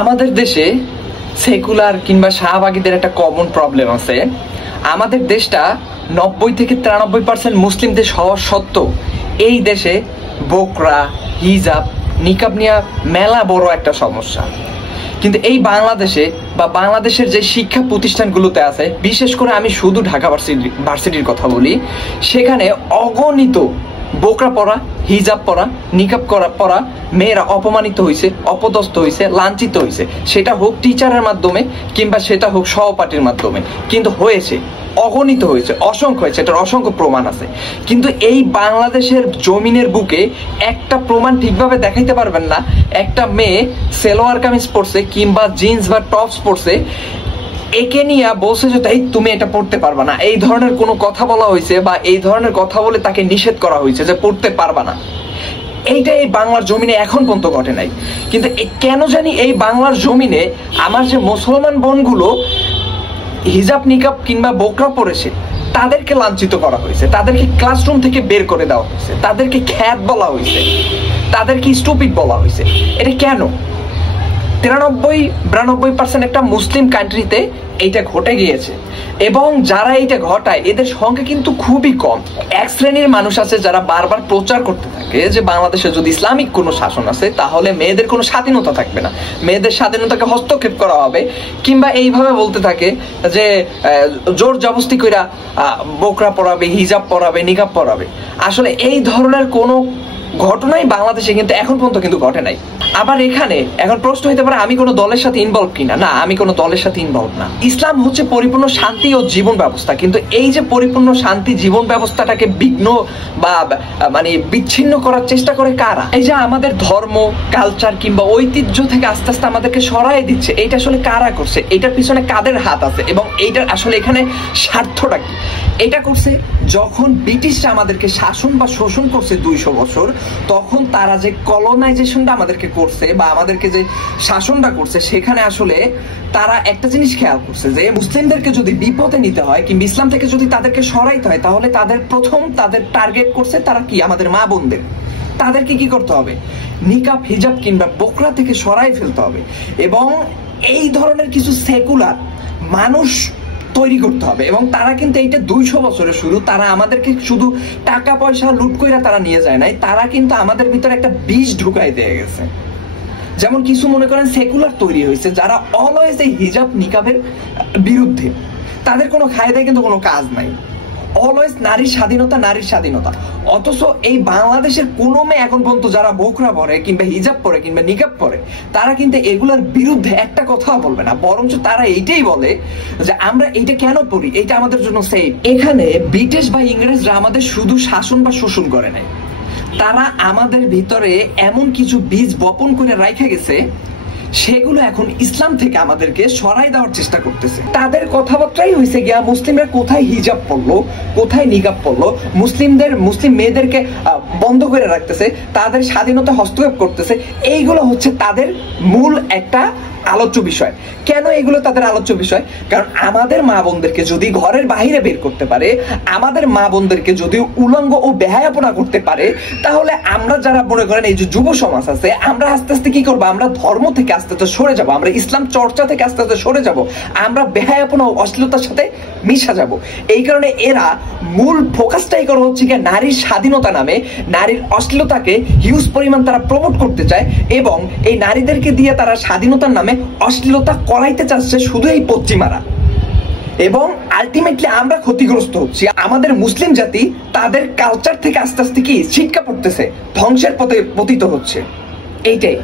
আমাদের দেশে সেকুলার কিংবা শাহবাগীদের একটা কমন প্রবলেম আছে। আমাদের দেশটা 90 থেকে 93% মুসলিম দেশ হওয়া সত্ত্বেও এই দেশে বোকরা, হিজাব, নিকাব নিয়ে মেলা বড় একটা সমস্যা। কিন্তু এই বাংলাদেশে বা বাংলাদেশের যে শিক্ষা প্রতিষ্ঠানগুলোতে আছে, বিশেষ করে আমি শুধু ঢাকা ভার্সিটির কথা বলি, সেখানে অগণিত বোকরা পরা, হিজাব পরা, নিকাব পরা মেয়েরা অপমানিত হয়েছে, অপদস্থ হয়েছে, লাঞ্ছিত হয়েছে। সেটা হোক টিচারের মাধ্যমে কিংবা সেটা হোক সহপাঠীর মাধ্যমে, কিন্তু হয়েছে, অগণিত হয়েছে, অসংখ্য হয়েছে, এটার অসংখ্য প্রমাণ আছে। কিন্তু এই বাংলাদেশের জমিনের বুকে একটা প্রমাণ ঠিকভাবে দেখাইতে পারবেন না। একটা মেয়ে সেলোয়ার কামিজ পরছে কিংবা জিন্স বা টপস পরছে, একে নিয়ে বলছে যে তাই তুমি এটা পড়তে পারবা না, এই ধরনের কোনো কথা বলা হয়েছে বা এই ধরনের কথা বলে তাকে নিষেধ করা হয়েছে যে পড়তে পারবা না। এইটা এই বাংলার জমিনে এখন পর্যন্ত ঘটে নাই। কিন্তু কেন জানি এই বাংলার জমিনে আমার যে মুসলমান বোনগুলো হিজাব, নিকাব কিংবা বোকরা পরেছে, তাদেরকে লাঞ্ছিত করা হয়েছে, তাদেরকে ক্লাসরুম থেকে বের করে দেওয়া হয়েছে, তাদেরকে খ্যাত বলা হয়েছে, তাদেরকে স্টুপিড বলা হয়েছে। এটা কেন? 93-92% একটা মুসলিম কান্ট্রিতে এইটা ঘটে গিয়েছে, এবং যারা এইটা ঘটায় এদের সংখ্যা কিন্তু খুবই কম। এক শ্রেণীর মানুষ আছে যারা বারবার প্রচার করতে থাকে যে বাংলাদেশে যদি ইসলামিক কোনো শাসন আছে তাহলে মেয়েদের কোনো স্বাধীনতা থাকবে না, মেয়েদের স্বাধীনতাকে হস্তক্ষেপ করা হবে, কিংবা এইভাবে বলতে থাকে যে জোর জবরদস্তি কইরা বোকরা পরাবে, হিজাব পরাবে, নিকাব পরাবে। আসলে এই ধরনের কোনো ঘটনাই বাংলাদেশে কিন্তু এখন পর্যন্ত কিন্তু ঘটে নাই। আবার এখানে এখন প্রশ্ন হইতে পারে আমি কোনো দলের সাথে ইনভলভ কিনা। না, আমি কোনো দলের সাথে ইনভলভ না। ইসলাম হচ্ছে পরিপূর্ণ শান্তি ও জীবন ব্যবস্থা। কিন্তু এই যে পরিপূর্ণ শান্তি জীবন ব্যবস্থাটাকে বিঘ্ন বা মানে বিচ্ছিন্ন করার চেষ্টা করে কারা? এই যে আমাদের ধর্ম, কালচার কিংবা ঐতিহ্য থেকে আস্তে আস্তে আমাদেরকে সরাই দিচ্ছে, এইটা আসলে কারা করছে? এটার পিছনে কাদের হাত আছে এবং এইটার আসলে এখানে স্বার্থটা কি? এটা করছে যখন ব্রিটিশরা আমাদেরকে শাসন বা শোষণ করছে 200 বছর, তখন তারা যে কলোনাইজেশনটা আমাদেরকে করছে বা আমাদেরকে যে শাসনটা করছে, সেখানে আসলে তারা একটা জিনিস খেয়াল করছে যে মুসলিমদেরকে যদি বিপদে নিতে হয় কিংবা ইসলাম থেকে যদি তাদেরকে সরাইতে হয়, তাহলে তাদের টার্গেট করছে তারা কি? আমাদের মা বোনদের। তাদেরকে কি করতে হবে? নিকাব, হিজাব কিংবা বোকরা থেকে সরাই ফেলতে হবে, এবং এই ধরনের কিছু সেকুলার মানুষ তৈরি করতে হবে। এবং তারা কিন্তু এইটা 200 বছরের শুরু। তারা আমাদেরকে শুধু টাকা পয়সা লুট কইরা তারা নিয়ে যায় নাই, তারা কিন্তু আমাদের ভিতরে একটা বিষ ঢুকাই দিয়ে গেছে। যেমন কিছু মনে করেন সেকুলার তৈরি হয়েছে যারা অলওয়েজ এই হিজাব নিকাবের বিরুদ্ধে, তাদের কোনো খায়দায় কিন্তু কোনো কাজ নাই, অলওয়েজ নারীর স্বাধীনতা, নারীর স্বাধীনতা। অথচ এই বাংলাদেশের কোনো মেয়ে এখন পর্যন্ত যারা বোকরা পরে কিংবা হিজাব পরে কিংবা নিকাব পরে, তারা কিন্তু এগুলোর বিরুদ্ধে একটা কথাও বলবে না, বরঞ্চ তারা এইটাই বলে যে আমরা এইটা কেন পড়ি, এইটা আমাদের জন্য সেফ। এখানে ব্রিটিশ বা ইংরেজরা আমাদের শুধু শাসন বা শোষণ করে নাই, তারা আমাদের ভিতরে এমন কিছু বীজ বপন করে রাখা গেছে, সেগুলো এখন ইসলাম থেকে আমাদেরকে সরাই দেওয়ার চেষ্টা করতেছে। তাদের কথাবার্তাই হয়েছে গিয়া মুসলিমরা কোথায় হিজাব পরলো, কোথায় নিকাব পরলো, মুসলিম মেয়েদেরকে বন্ধ করে রাখতেছে, তাদের স্বাধীনতা হস্তক্ষেপ করতেছে। এইগুলো হচ্ছে তাদের মূল একটা আলোচ্য বিষয়। কেন এগুলো তাদের আলোচ্য বিষয়? কারণ আমাদের মা বোনদেরকে যদি ঘরের বাহিরে বের করতে পারে, আমাদের মা বোনদেরকে যদি উলঙ্গ ও বেহায়াপনা করতে পারে, তাহলে আমরা যারা মনে করেন এই যে যুব সমাজ আছে, আমরা আস্তে আস্তে কি করবো? আমরা ধর্ম থেকে আস্তে আস্তে সরে যাব, আমরা ইসলাম চর্চা থেকে আস্তে আস্তে সরে যাব, আমরা বেহায়াপনা ও অশ্লীলতার সাথে মিশা যাব। এই কারণে এরা মূল ফোকাসটাই করা হচ্ছে কি নারীর স্বাধীনতা নামে নারীর অশ্লীলতাকে হিউজ পরিমাণ তারা প্রমোট করতে চায়, এবং এই নারীদেরকে দিয়ে তারা স্বাধীনতার নামে অশ্লীলতা করাইতে চাচ্ছে শুধু এই পশ্চিমারা। এবং আলটিমেটলি আমরা ক্ষতিগ্রস্ত হচ্ছি। আমাদের মুসলিম জাতি তাদের কালচার থেকে আস্তে আস্তে কি শিক্ষা পড়তেছে, ধ্বংসের পথে পতিত হচ্ছে। এইটাই।